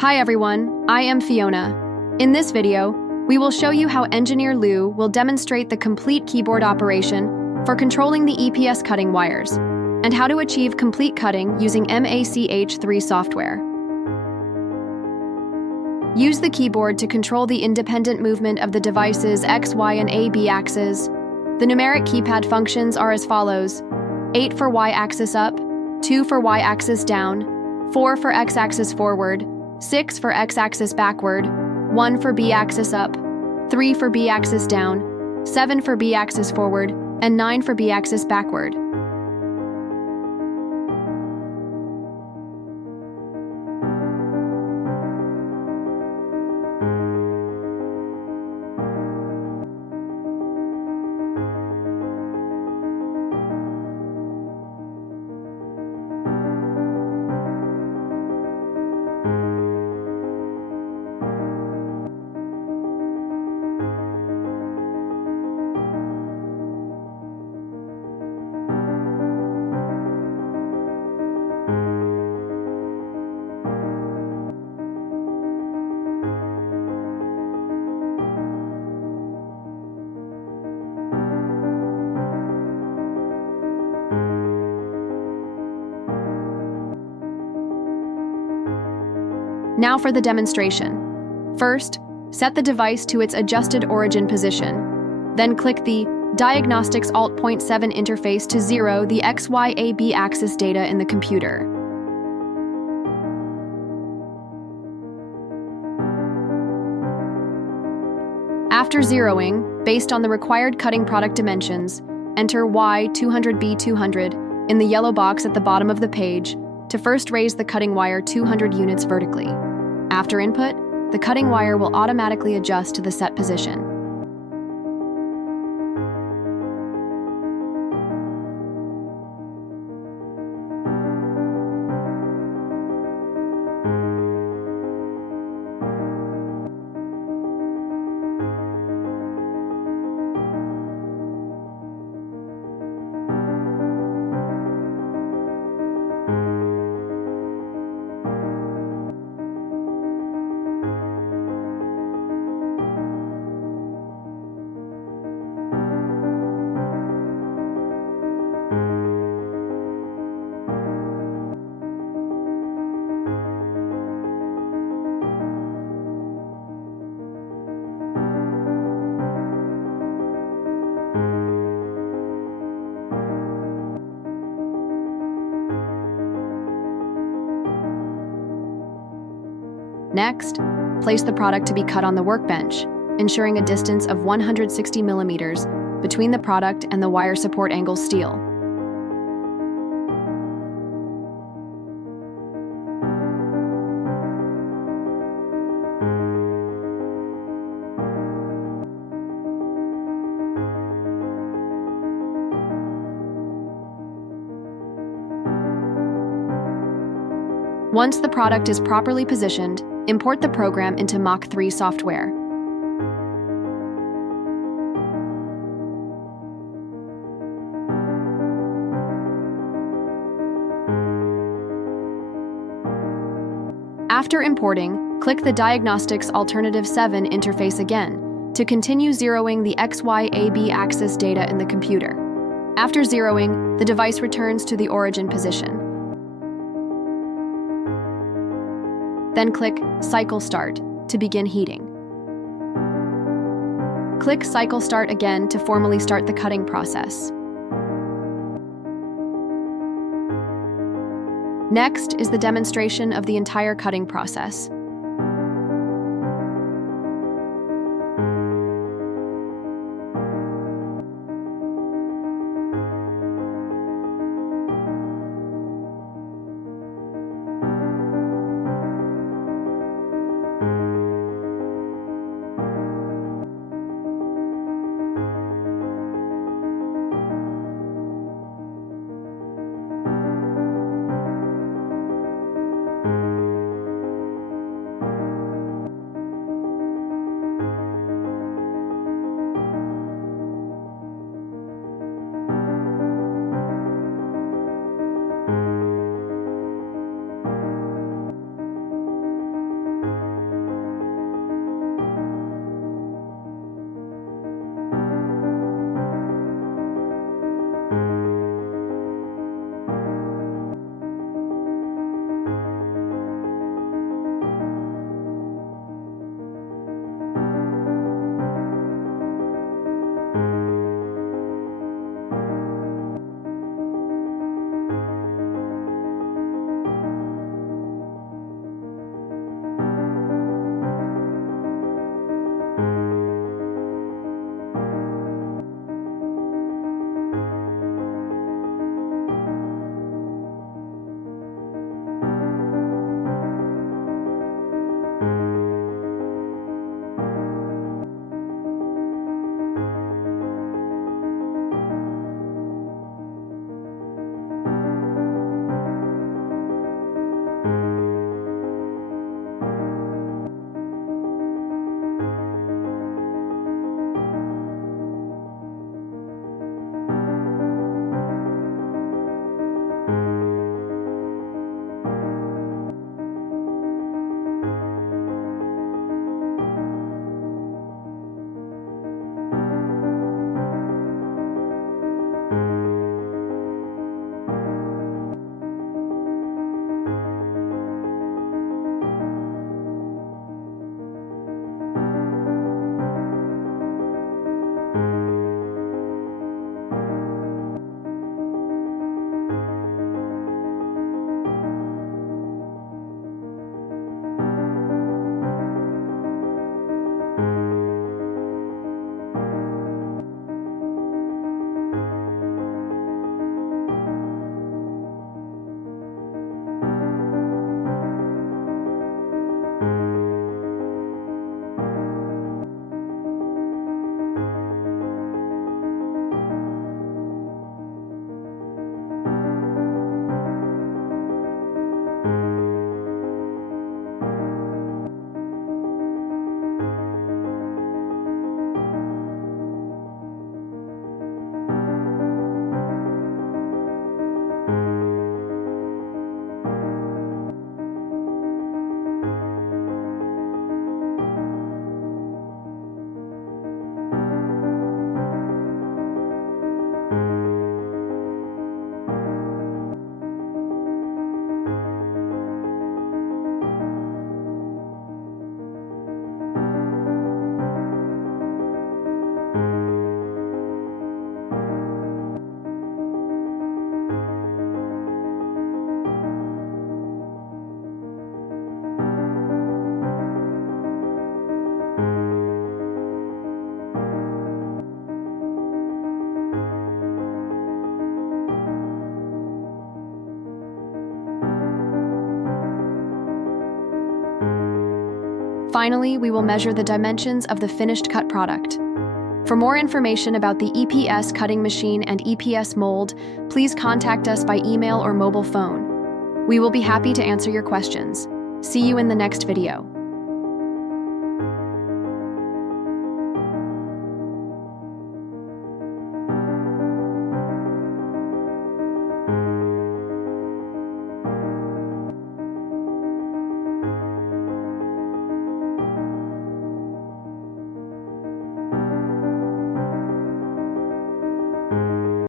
Hi everyone, I am Fiona. In this video, we will show you how Engineer Liu will demonstrate the complete keyboard operation for controlling the EPS cutting wires, and how to achieve complete cutting using MACH software. Use the keyboard to control the independent movement of the device's X, Y, and AB axes. The numeric keypad functions are as follows: 8 for Y-axis up, 2 for Y-axis down, 4 for X-axis forward, 6 for X-axis backward, 1 for B-axis up, 3 for B-axis down, 7 for B-axis forward, and 9 for B-axis backward. Now for the demonstration. First, set the device to its adjusted origin position. Then click the Diagnostics Alt.7 interface to zero the XYAB axis data in the computer. After zeroing, based on the required cutting product dimensions, enter Y200B200 in the yellow box at the bottom of the page to first raise the cutting wire 200 units vertically. After input, the cutting wire will automatically adjust to the set position. Next, place the product to be cut on the workbench, ensuring a distance of 160 millimeters between the product and the wire support angle steel. Once the product is properly positioned, import the program into MACH software. After importing, click the Diagnostics Alt.7 interface again to continue zeroing the XYAB axis data in the computer. After zeroing, the device returns to the origin position. Then click Cycle Start to begin heating. Click Cycle Start again to formally start the cutting process. Next is the demonstration of the entire cutting process. Finally, we will measure the dimensions of the finished cut product. For more information about the EPS cutting machine and EPS mold, please contact us by email or mobile phone. We will be happy to answer your questions. See you in the next video.